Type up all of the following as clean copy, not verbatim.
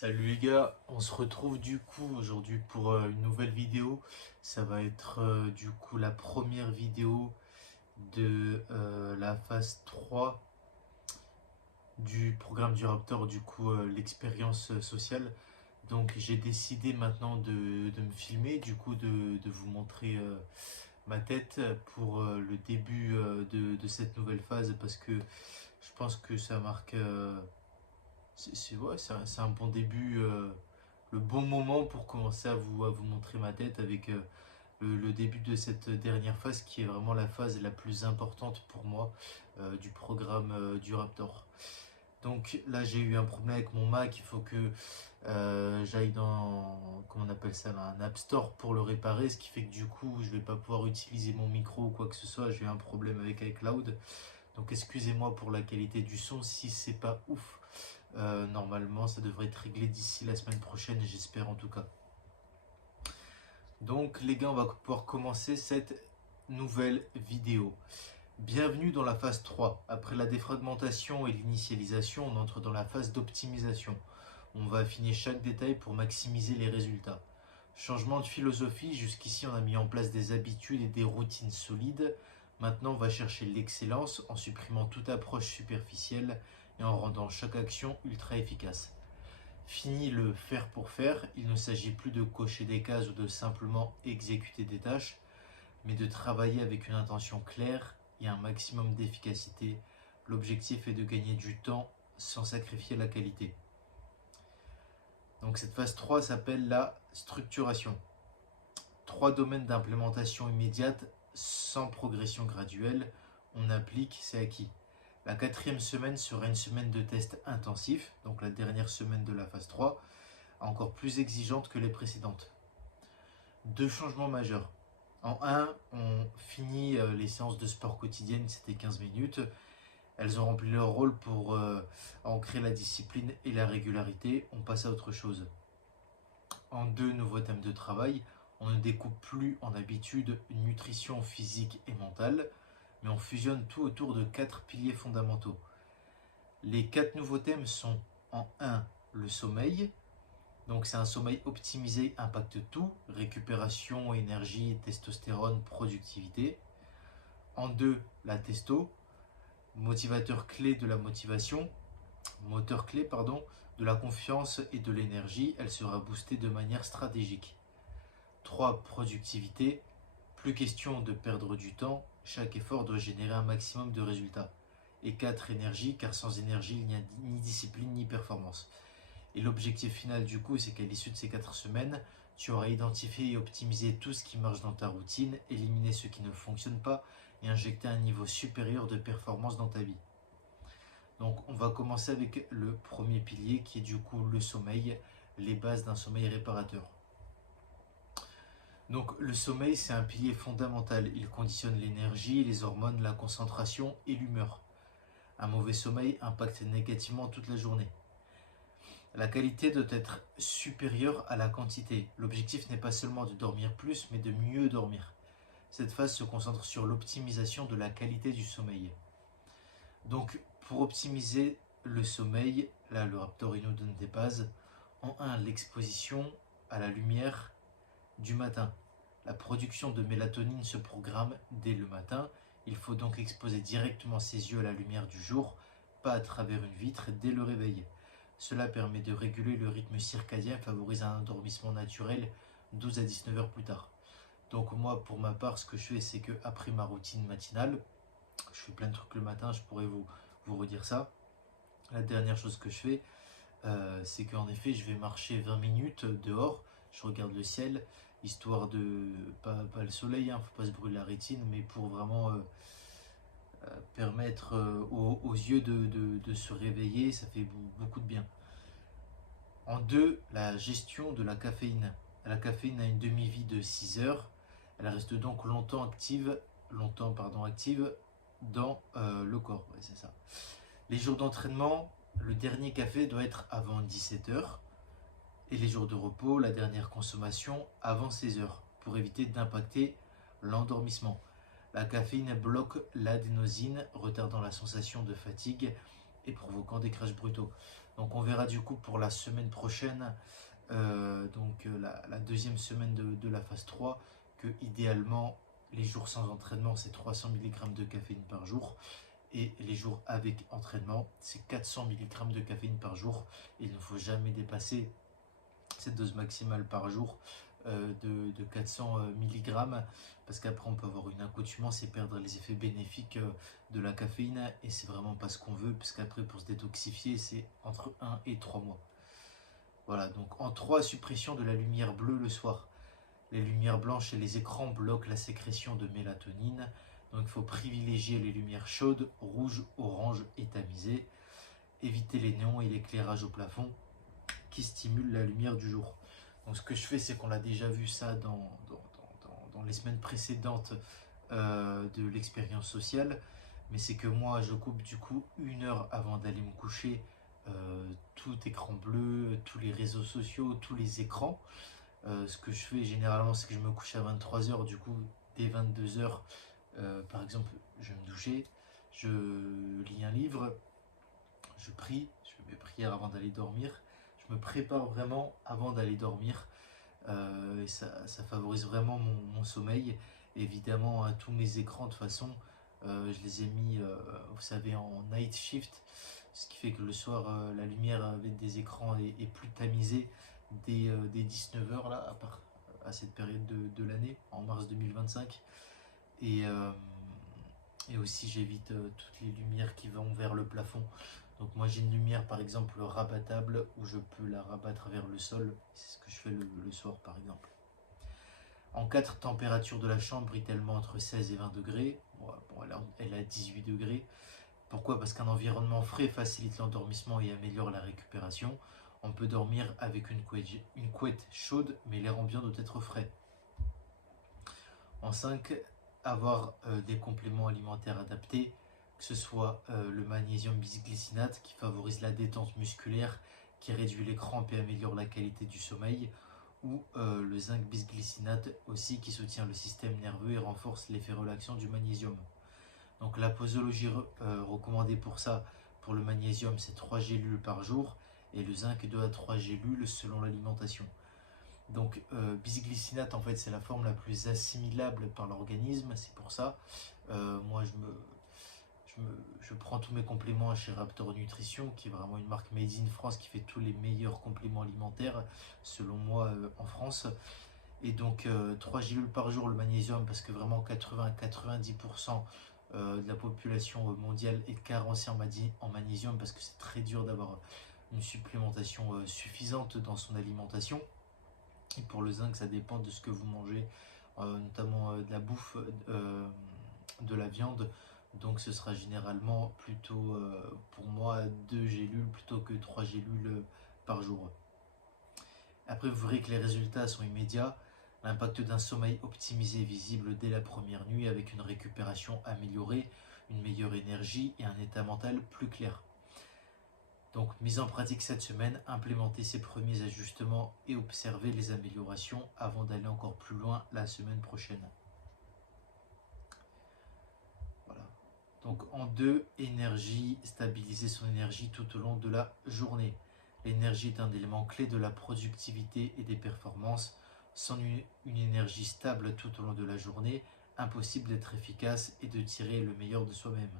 Salut les gars, on se retrouve du coup aujourd'hui pour une nouvelle vidéo. Ça va être du coup la première vidéo de la phase 3 du programme du Raptor, du coup l'expérience sociale. Donc j'ai décidé maintenant de me filmer, du coup de vous montrer ma tête pour le début de cette nouvelle phase parce que je pense que ça marque... ouais, c'est un bon début, le bon moment pour commencer à vous montrer ma tête avec le début de cette dernière phase qui est vraiment la phase la plus importante pour moi du programme du Raptor. Donc là j'ai eu un problème avec mon Mac, il faut que j'aille dans, comment on appelle ça là, un App Store pour le réparer, ce qui fait que du coup je vais pas pouvoir utiliser mon micro ou quoi que ce soit, j'ai eu un problème avec iCloud. Donc excusez-moi pour la qualité du son si c'est pas ouf. Normalement, ça devrait être réglé d'ici la semaine prochaine, j'espère en tout cas. Donc les gars, on va pouvoir commencer cette nouvelle vidéo. Bienvenue dans la phase 3. Après la défragmentation et l'initialisation, on entre dans la phase d'optimisation. On va affiner chaque détail pour maximiser les résultats. Changement de philosophie, jusqu'ici on a mis en place des habitudes et des routines solides. Maintenant on va chercher l'excellence en supprimant toute approche superficielle et en rendant chaque action ultra efficace. Fini le faire pour faire, il ne s'agit plus de cocher des cases ou de simplement exécuter des tâches, mais de travailler avec une intention claire et un maximum d'efficacité. L'objectif est de gagner du temps sans sacrifier la qualité. Donc cette phase 3 s'appelle la structuration. 3 domaines d'implémentation immédiate sans progression graduelle. On applique, c'est acquis. La 4e semaine sera une semaine de test intensif, donc la dernière semaine de la phase 3, encore plus exigeante que les précédentes. 2 changements majeurs. En 1, on finit les séances de sport quotidiennes, c'était 15 minutes. Elles ont rempli leur rôle pour ancrer la discipline et la régularité. On passe à autre chose. En 2, nouveaux thèmes de travail. On ne découpe plus en habitude une nutrition physique et mentale, mais on fusionne tout autour de 4 piliers fondamentaux. Les 4 nouveaux thèmes sont en 1, le sommeil. Donc c'est un sommeil optimisé, impacte tout, récupération, énergie, testostérone, productivité. En 2, la testo, motivateur clé de la motivation, moteur clé pardon, de la confiance et de l'énergie, elle sera boostée de manière stratégique. 3, productivité, plus question de perdre du temps, chaque effort doit générer un maximum de résultats. Et 4, énergie, car sans énergie il n'y a ni discipline ni performance. Et l'objectif final du coup, c'est qu'à l'issue de ces 4 semaines, tu auras identifié et optimisé tout ce qui marche dans ta routine, éliminé ce qui ne fonctionne pas et injecté un niveau supérieur de performance dans ta vie. Donc on va commencer avec le premier pilier qui est du coup le sommeil, les bases d'un sommeil réparateur. Donc le sommeil, c'est un pilier fondamental. Il conditionne l'énergie, les hormones, la concentration et l'humeur. Un mauvais sommeil impacte négativement toute la journée. La qualité doit être supérieure à la quantité. L'objectif n'est pas seulement de dormir plus, mais de mieux dormir. Cette phase se concentre sur l'optimisation de la qualité du sommeil. Donc, pour optimiser le sommeil, là le Raptor il nous donne des bases. En 1, l'exposition à la lumière du matin. La production de mélatonine se programme dès le matin. Il faut donc exposer directement ses yeux à la lumière du jour, pas à travers une vitre dès le réveil. Cela permet de réguler le rythme circadien et favorise un endormissement naturel 12 à 19 heures plus tard. Donc moi, pour ma part, ce que je fais, c'est que après ma routine matinale, je fais plein de trucs le matin, je pourrais vous redire ça. La dernière chose que je fais, c'est qu'en effet, je vais marcher 20 minutes dehors, je regarde le ciel, histoire de, pas le soleil, faut pas se brûler la rétine, mais pour vraiment permettre aux yeux de se réveiller, ça fait beaucoup de bien. En 2, la gestion de la caféine. La caféine a une demi-vie de 6 heures, elle reste donc longtemps active dans le corps. Ouais, c'est ça. Les jours d'entraînement, le dernier café doit être avant 17 heures et les jours de repos, la dernière consommation avant 16 heures pour éviter d'impacter l'endormissement. La caféine bloque l'adénosine, retardant la sensation de fatigue et provoquant des crashs brutaux. Donc on verra du coup pour la semaine prochaine, la deuxième semaine de la phase 3, que idéalement les jours sans entraînement c'est 300 mg de caféine par jour, et les jours avec entraînement c'est 400 mg de caféine par jour. Et il ne faut jamais dépasser cette dose maximale par jour de 400 mg, parce qu'après on peut avoir une accoutumance et perdre les effets bénéfiques de la caféine, et c'est vraiment pas ce qu'on veut, parce qu'après pour se détoxifier c'est entre 1 et 3 mois. Voilà, donc en 3, suppression de la lumière bleue le soir. Les lumières blanches et les écrans bloquent la sécrétion de mélatonine, donc il faut privilégier les lumières chaudes, rouge, orange et tamisées. Éviter les néons et l'éclairage au plafond qui stimulent la lumière du jour. Donc ce que je fais, c'est qu'on l'a déjà vu ça dans les semaines précédentes de l'expérience sociale, mais c'est que moi je coupe du coup 1 heure avant d'aller me coucher tout écran bleu, tous les réseaux sociaux, tous les écrans. Ce que je fais généralement, c'est que je me couche à 23 h, du coup dès 22 h, par exemple, je vais me doucher, je lis un livre, je prie, je fais mes prières avant d'aller dormir, je me prépare vraiment avant d'aller dormir, et ça favorise vraiment mon sommeil. Évidemment, hein, tous mes écrans, de toute façon, je les ai mis, vous savez, en night shift, ce qui fait que le soir, la lumière avec des écrans est plus tamisée dès 19 h, là, à cette période de l'année, en mars 2025. Et, euh, et aussi, j'évite toutes les lumières qui vont vers le plafond. Donc moi j'ai une lumière par exemple rabattable où je peux la rabattre vers le sol. C'est ce que je fais le soir par exemple. En 4, température de la chambre brutalement entre 16 et 20 degrés. Bon, elle a 18 degrés. Pourquoi? Parce qu'un environnement frais facilite l'endormissement et améliore la récupération. On peut dormir avec une couette chaude, mais l'air ambiant doit être frais. En 5, avoir des compléments alimentaires adaptés, que ce soit le magnésium bisglycinate qui favorise la détente musculaire, qui réduit les crampes et améliore la qualité du sommeil, ou le zinc bisglycinate aussi qui soutient le système nerveux et renforce l'effet relaxant du magnésium. Donc la posologie recommandée pour ça, pour le magnésium, c'est 3 gélules par jour, et le zinc 2 à 3 gélules selon l'alimentation. Donc bisglycinate, en fait, c'est la forme la plus assimilable par l'organisme, c'est pour ça. Moi, je prends tous mes compléments chez Raptor Nutrition, qui est vraiment une marque made in France, qui fait tous les meilleurs compléments alimentaires, selon moi, en France. Et donc 3 gélules par jour le magnésium, parce que vraiment 80-90% de la population mondiale est carencée en magnésium, parce que c'est très dur d'avoir une supplémentation suffisante dans son alimentation. Et pour le zinc, ça dépend de ce que vous mangez, notamment de la bouffe, de la viande. Donc ce sera généralement plutôt, pour moi, 2 gélules plutôt que 3 gélules par jour. Après, vous verrez que les résultats sont immédiats. L'impact d'un sommeil optimisé est visible dès la première nuit, avec une récupération améliorée, une meilleure énergie et un état mental plus clair. Donc, mise en pratique cette semaine, implémenter ces premiers ajustements et observer les améliorations avant d'aller encore plus loin la semaine prochaine. Voilà. Donc, en 2, énergie, stabiliser son énergie tout au long de la journée. L'énergie est un élément clé de la productivité et des performances. Sans une énergie stable tout au long de la journée, impossible d'être efficace et de tirer le meilleur de soi-même.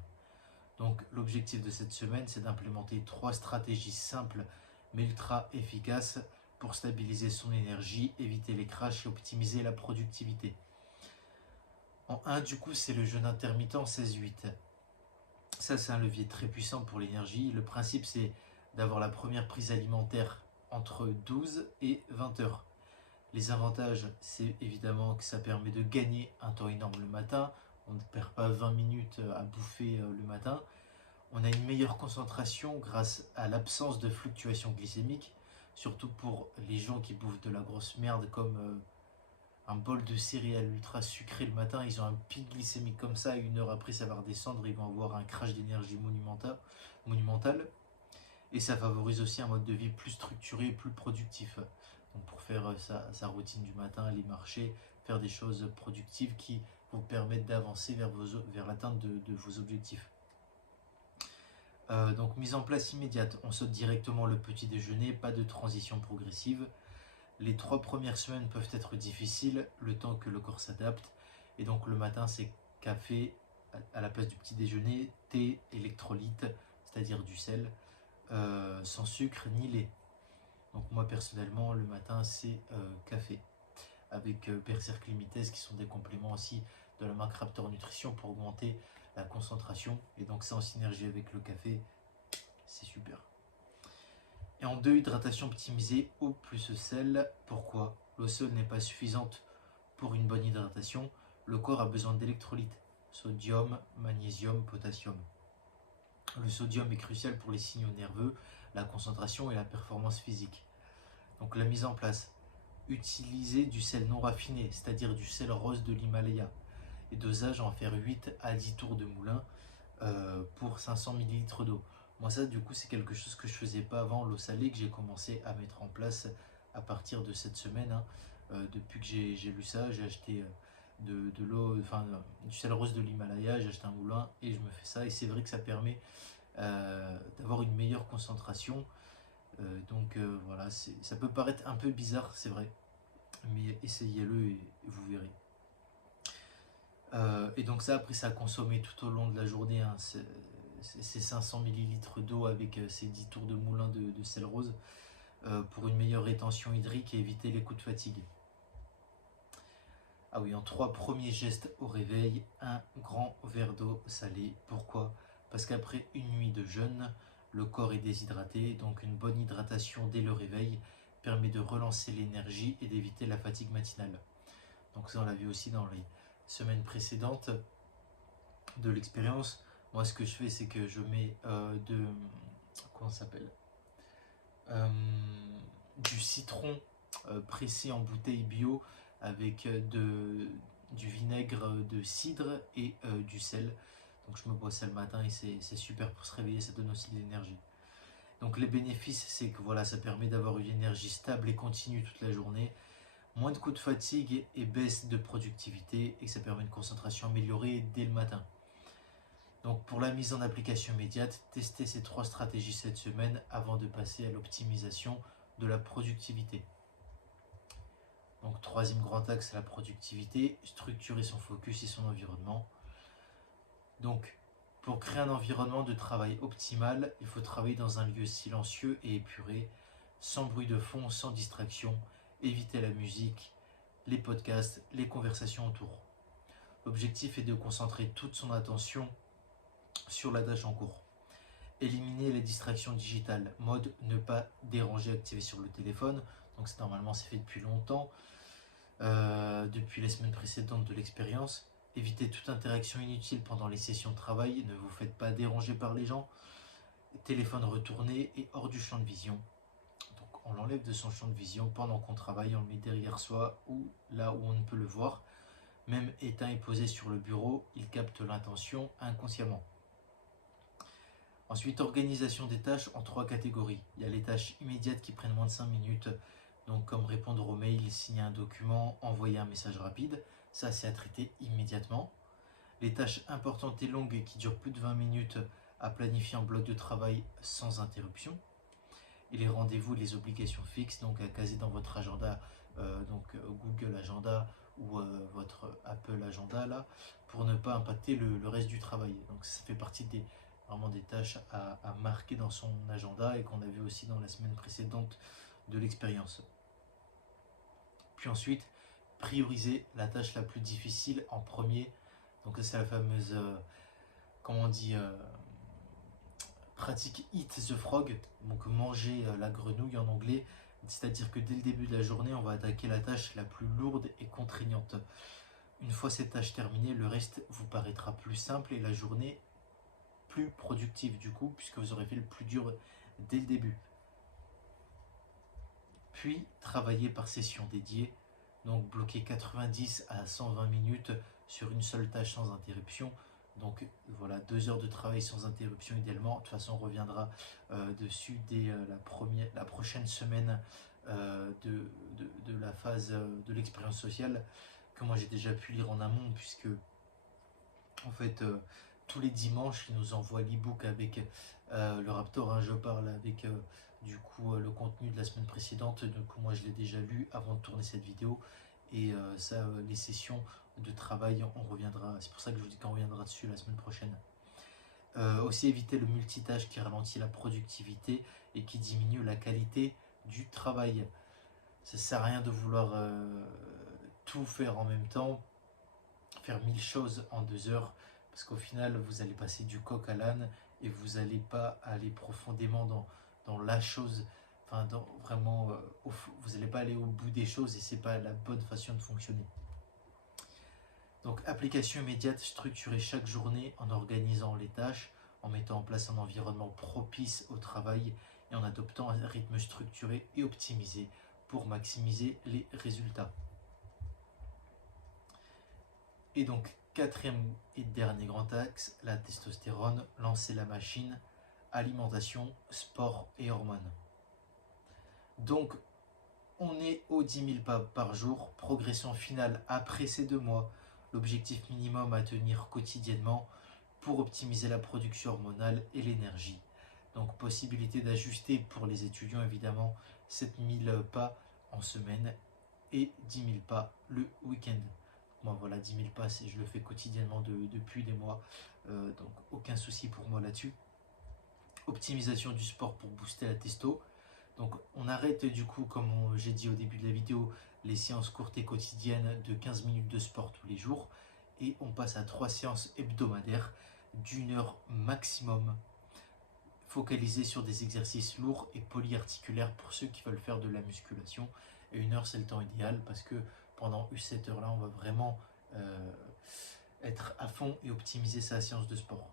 Donc l'objectif de cette semaine, c'est d'implémenter 3 stratégies simples mais ultra efficaces pour stabiliser son énergie, éviter les crashs et optimiser la productivité. En 1, du coup, c'est le jeûne intermittent 16-8. Ça, c'est un levier très puissant pour l'énergie. Le principe, c'est d'avoir la première prise alimentaire entre 12 et 20 heures. Les avantages, c'est évidemment que ça permet de gagner un temps énorme le matin. On ne perd pas 20 minutes à bouffer le matin. On a une meilleure concentration grâce à l'absence de fluctuations glycémiques, surtout pour les gens qui bouffent de la grosse merde comme un bol de céréales ultra sucré le matin. Ils ont un pic glycémique comme ça, 1 heure après ça va redescendre, ils vont avoir un crash d'énergie monumental. Et ça favorise aussi un mode de vie plus structuré et plus productif. Donc pour faire sa routine du matin, aller marcher, faire des choses productives qui vous permettent d'avancer vers l'atteinte de vos objectifs. Donc mise en place immédiate, on saute directement le petit déjeuner, pas de transition progressive. Les 3 premières semaines peuvent être difficiles, le temps que le corps s'adapte. Et donc le matin, c'est café à la place du petit déjeuner, thé, électrolyte, c'est-à-dire du sel, sans sucre ni lait. Donc moi personnellement, le matin, c'est café avec Berserk Limites qui sont des compléments aussi de la marque Raptor Nutrition pour augmenter la concentration. Et donc ça en synergie avec le café, c'est super. Et en 2, hydratation optimisée, eau plus sel. Pourquoi? L'eau seule n'est pas suffisante pour une bonne hydratation. Le corps a besoin d'électrolytes, sodium, magnésium, potassium. Le sodium est crucial pour les signaux nerveux, la concentration et la performance physique. Donc la mise en place. Utiliser du sel non raffiné, c'est-à-dire du sel rose de l'Himalaya. Et dosage, en faire 8 à 10 tours de moulin pour 500 ml d'eau. Moi ça du coup c'est quelque chose que je faisais pas avant l'eau salée, que j'ai commencé à mettre en place à partir de cette semaine. Depuis que j'ai lu ça, j'ai acheté de l'eau, enfin du sel rose de l'Himalaya, j'ai acheté un moulin et je me fais ça. Et c'est vrai que ça permet d'avoir une meilleure concentration. Voilà, ça peut paraître un peu bizarre, c'est vrai, mais essayez-le et vous verrez. Et donc ça, après, ça a consommé tout au long de la journée, hein, ces 500 ml d'eau avec ces 10 tours de moulin de sel rose pour une meilleure rétention hydrique et éviter les coups de fatigue. Ah oui, en 3 premiers gestes au réveil, un grand verre d'eau salée. Pourquoi? Parce qu'après une nuit de jeûne, le corps est déshydraté, donc une bonne hydratation dès le réveil permet de relancer l'énergie et d'éviter la fatigue matinale. Donc ça, on l'a vu aussi dans les semaines précédentes de l'expérience. Moi, ce que je fais, c'est que je mets comment ça s'appelle du citron pressé en bouteille bio avec du vinaigre de cidre et du sel. Donc je me bois ça le matin et c'est super pour se réveiller, ça donne aussi de l'énergie. Donc les bénéfices, c'est que voilà, ça permet d'avoir une énergie stable et continue toute la journée, moins de coups de fatigue et baisse de productivité, et ça permet une concentration améliorée dès le matin. Donc pour la mise en application immédiate, testez ces 3 stratégies cette semaine avant de passer à l'optimisation de la productivité. Donc troisième grand axe, la productivité, structurer son focus et son environnement. Donc pour créer un environnement de travail optimal, il faut travailler dans un lieu silencieux et épuré, sans bruit de fond, sans distraction, éviter la musique, les podcasts, les conversations autour. L'objectif est de concentrer toute son attention sur la tâche en cours. Éliminer les distractions digitales, mode ne pas déranger activé sur le téléphone. Donc normalement c'est fait depuis longtemps, depuis les semaines précédentes de l'expérience. Évitez toute interaction inutile pendant les sessions de travail, ne vous faites pas déranger par les gens. Téléphone retourné et hors du champ de vision. Donc on l'enlève de son champ de vision pendant qu'on travaille, on le met derrière soi ou là où on ne peut le voir. Même éteint et posé sur le bureau, il capte l'intention inconsciemment. Ensuite, organisation des tâches en 3 catégories. Il y a les tâches immédiates qui prennent moins de 5 minutes, donc comme répondre aux mails, signer un document, envoyer un message rapide. Ça, c'est à traiter immédiatement. Les tâches importantes et longues qui durent plus de 20 minutes à planifier en bloc de travail sans interruption. Et les rendez-vous et les obligations fixes, donc à caser dans votre agenda, Google Agenda ou votre Apple Agenda, là, pour ne pas impacter le reste du travail. Donc ça fait partie vraiment des tâches à marquer dans son agenda et qu'on a vu aussi dans la semaine précédente de l'expérience. Puis ensuite, prioriser la tâche la plus difficile en premier. Donc c'est la fameuse, pratique Eat the Frog, donc manger la grenouille en anglais. C'est-à-dire que dès le début de la journée, on va attaquer la tâche la plus lourde et contraignante. Une fois cette tâche terminée, le reste vous paraîtra plus simple et la journée plus productive du coup, puisque vous aurez fait le plus dur dès le début. Puis, travailler par session dédiée, donc bloquer 90 à 120 minutes sur une seule tâche sans interruption. Donc voilà, 2 heures de travail sans interruption idéalement. De toute façon, on reviendra dessus dès la prochaine semaine de la phase de l'expérience sociale, que moi j'ai déjà pu lire en amont, puisque en fait tous les dimanches, il nous envoie l'e-book avec le Raptor, hein, je parle avec du coup le contenu de la semaine précédente. Donc moi je l'ai déjà lu avant de tourner cette vidéo. Et ça, les sessions de travail, on reviendra. C'est pour ça que je vous dis qu'on reviendra dessus la semaine prochaine. Aussi éviter le multitâche qui ralentit la productivité et qui diminue la qualité du travail. Ça sert à rien de vouloir tout faire en même temps, faire 1000 choses en 2 heures, parce qu'au final vous allez passer du coq à l'âne et vous n'allez pas aller profondément dans la chose, enfin vraiment, vous n'allez pas aller au bout des choses et c'est pas la bonne façon de fonctionner. Donc application immédiate, structurer chaque journée en organisant les tâches, en mettant en place un environnement propice au travail et en adoptant un rythme structuré et optimisé pour maximiser les résultats. Et donc quatrième et dernier grand axe, la testostérone, lancer la machine, alimentation, sport et hormones. Donc on est aux 10 000 pas par jour, progression finale après ces 2 mois, l'objectif minimum à tenir quotidiennement pour optimiser la production hormonale et l'énergie. Donc possibilité d'ajuster pour les étudiants évidemment 7 000 pas en semaine et 10 000 pas le week-end. Moi voilà, 10 000 pas, je le fais quotidiennement depuis des mois, donc aucun souci pour moi là-dessus. Optimisation du sport pour booster la testo. Donc on arrête du coup, comme j'ai dit au début de la vidéo, les séances courtes et quotidiennes de 15 minutes de sport tous les jours et on passe à 3 séances hebdomadaires d'1 heure maximum, focalisées sur des exercices lourds et polyarticulaires pour ceux qui veulent faire de la musculation. Et 1 heure c'est le temps idéal parce que pendant cette heure là on va vraiment être à fond et optimiser sa séance de sport.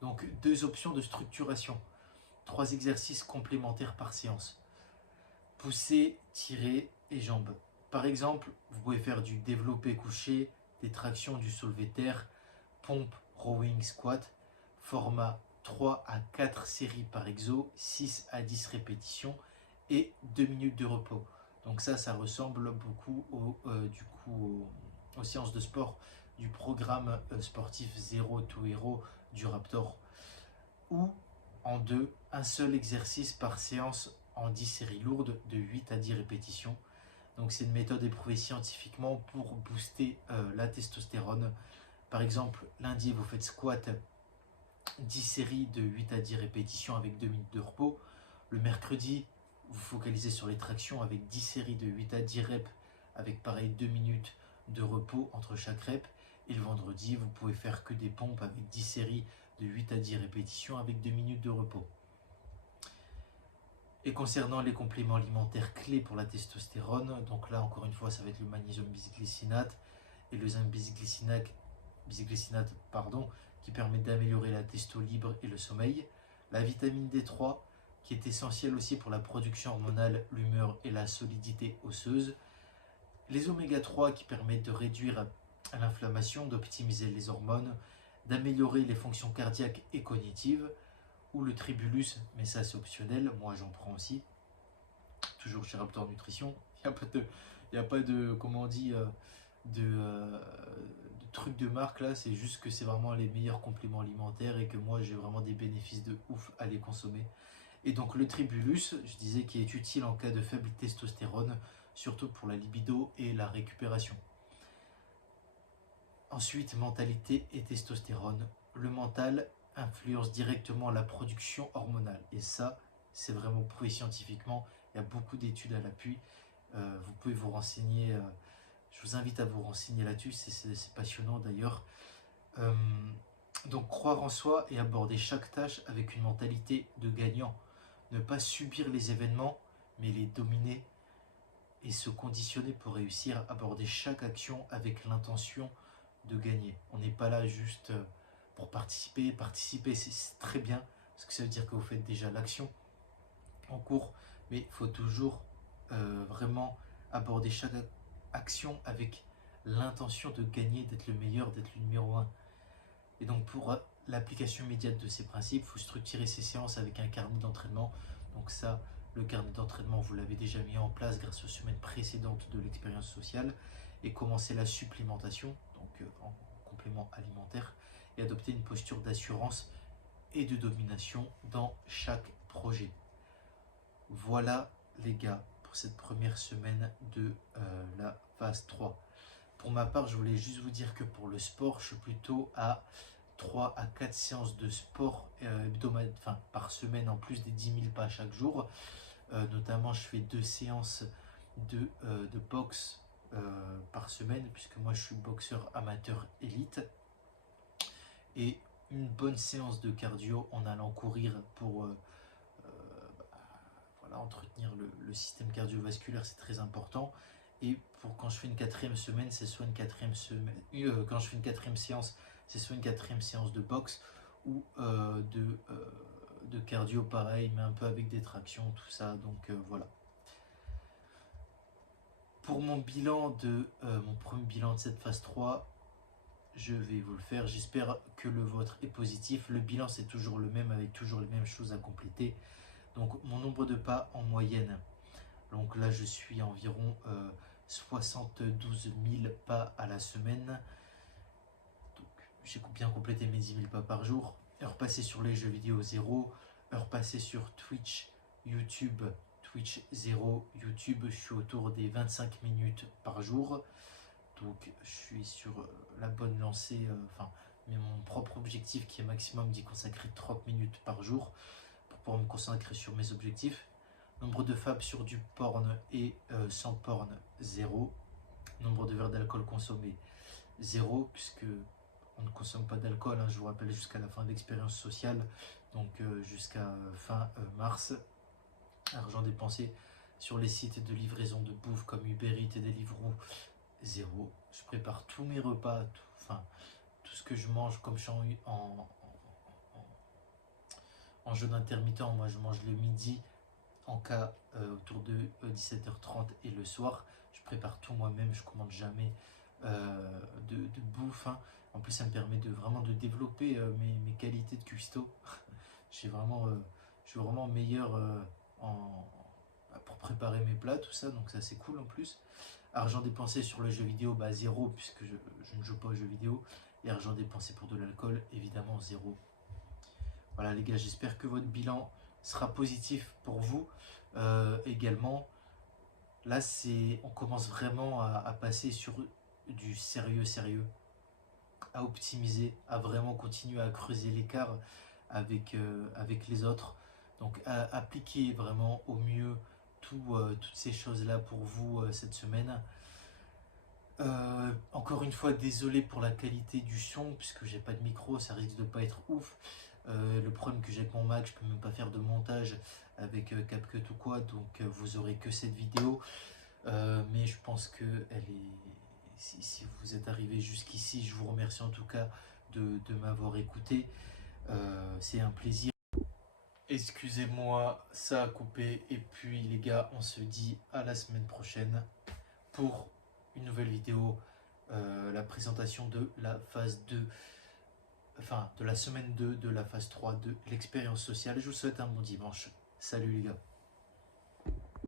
Donc 2 options de structuration. 3 exercices complémentaires par séance. Pousser, tirer et jambes. Par exemple, vous pouvez faire du développé couché, des tractions, du soulevé terre, pompe, rowing, squat. Format 3 à 4 séries par exo, 6 à 10 répétitions et 2 minutes de repos. Donc ça ressemble beaucoup aux séances de sport du programme sportif Zero to Hero du Raptor. Ou en 2, un seul exercice par séance en 10 séries lourdes de 8 à 10 répétitions. Donc c'est une méthode éprouvée scientifiquement pour booster la testostérone. Par exemple, lundi vous faites squat 10 séries de 8 à 10 répétitions avec 2 minutes de repos. Le mercredi, vous focalisez sur les tractions avec 10 séries de 8 à 10 reps avec pareil 2 minutes de repos entre chaque rep. Et le vendredi, vous pouvez faire que des pompes avec 10 séries de 8 à 10 répétitions avec 2 minutes de repos. Et concernant les compléments alimentaires clés pour la testostérone, donc là encore une fois ça va être le magnésium bisglycinate et le zinc bisglycinate qui permet d'améliorer la testo libre et le sommeil, la vitamine D3 qui est essentielle aussi pour la production hormonale, l'humeur et la solidité osseuse, les oméga 3 qui permettent de réduire l'inflammation, d'optimiser les hormones, d'améliorer les fonctions cardiaques et cognitives, ou le tribulus, mais ça c'est optionnel, moi j'en prends aussi, toujours chez Raptor Nutrition. Il n'y a pas de, comment on dit, de trucs de marque là, c'est juste que c'est vraiment les meilleurs compléments alimentaires et que moi j'ai vraiment des bénéfices de ouf à les consommer. Et donc le tribulus, je disais qu'il est utile en cas de faible testostérone, surtout pour la libido et la récupération. Ensuite, mentalité et testostérone. Le mental influence directement la production hormonale. Et ça, c'est vraiment prouvé scientifiquement. Il y a beaucoup d'études à l'appui. Vous pouvez vous renseigner. Je vous invite à vous renseigner là-dessus. C'est passionnant d'ailleurs. Donc, croire en soi et aborder chaque tâche avec une mentalité de gagnant. Ne pas subir les événements, mais les dominer et se conditionner pour réussir à aborder chaque action avec l'intention de gagner. On n'est pas là juste pour participer. Participer, c'est très bien, parce que ça veut dire que vous faites déjà l'action en cours, mais il faut toujours vraiment aborder chaque action avec l'intention de gagner, d'être le meilleur, d'être le numéro 1. Et donc pour l'application immédiate de ces principes, il faut structurer ces séances avec un carnet d'entraînement. Donc ça, le carnet d'entraînement, vous l'avez déjà mis en place grâce aux semaines précédentes de l'expérience sociale, et commencer la supplémentation, donc en complément alimentaire, et adopter une posture d'assurance et de domination dans chaque projet. Voilà les gars pour cette première semaine de la phase 3. Pour ma part, je voulais juste vous dire que pour le sport, je suis plutôt à 3 à 4 séances de sport par semaine, en plus des 10 000 pas chaque jour. Notamment, je fais 2 séances de boxe par semaine, puisque moi je suis boxeur amateur élite. Et une bonne séance de cardio en allant courir pour voilà, entretenir le système cardiovasculaire, c'est très important. Et pour quand je fais une quatrième semaine, c'est soit une quatrième semaine, quand je fais une quatrième séance, c'est soit une quatrième séance de boxe ou de cardio pareil, mais un peu avec des tractions, tout ça. Donc voilà. Pour mon bilan mon premier bilan de cette phase 3, je vais vous le faire. J'espère que le vôtre est positif. Le bilan, c'est toujours le même, avec toujours les mêmes choses à compléter. Donc mon nombre de pas en moyenne. Donc là, je suis à environ 72 000 pas à la semaine. Donc j'ai bien complété mes 10 000 pas par jour. Heure passée sur les jeux vidéo 0. Heure passée sur Twitch, YouTube, Twitch 0, YouTube, je suis autour des 25 minutes par jour. Donc je suis sur la bonne lancée, mais mon propre objectif qui est maximum d'y consacrer 30 minutes par jour pour pouvoir me concentrer sur mes objectifs. Nombre de fab sur du porn et sans porn, 0. Nombre de verres d'alcool consommés, 0, puisque on ne consomme pas d'alcool, je vous rappelle, jusqu'à la fin de l'expérience sociale, donc jusqu'à fin mars. Argent dépensé sur les sites de livraison de bouffe comme Uber Eats et Deliveroo, 0. Je prépare tous mes repas, tout ce que je mange, comme je suis en jeûne intermittent. Moi je mange le midi, en cas autour de 17h30 et le soir. Je prépare tout moi-même, je commande jamais de bouffe. En plus, ça me permet vraiment de développer mes qualités de cuistot. Je suis vraiment meilleur pour préparer mes plats, tout ça, donc ça c'est cool en plus. Argent dépensé sur le jeu vidéo, 0, puisque je ne joue pas aux jeux vidéo. Et argent dépensé pour de l'alcool, évidemment 0. Voilà les gars, j'espère que votre bilan sera positif pour vous également. Là, on commence vraiment à passer sur du sérieux, à optimiser, à vraiment continuer à creuser l'écart avec les autres. Donc, appliquez vraiment au mieux toutes ces choses-là pour vous cette semaine. Encore une fois, désolé pour la qualité du son, puisque j'ai pas de micro, ça risque de pas être ouf. Le problème que j'ai avec mon Mac, je peux même pas faire de montage avec CapCut ou quoi, donc vous aurez que cette vidéo. Mais je pense que si vous êtes arrivé jusqu'ici, je vous remercie en tout cas de m'avoir écouté. C'est un plaisir. Excusez-moi, ça a coupé. Et puis les gars, on se dit à la semaine prochaine pour une nouvelle vidéo. La présentation de la phase 2, de la semaine 2 de la phase 3 de l'expérience sociale. Je vous souhaite un bon dimanche. Salut les gars.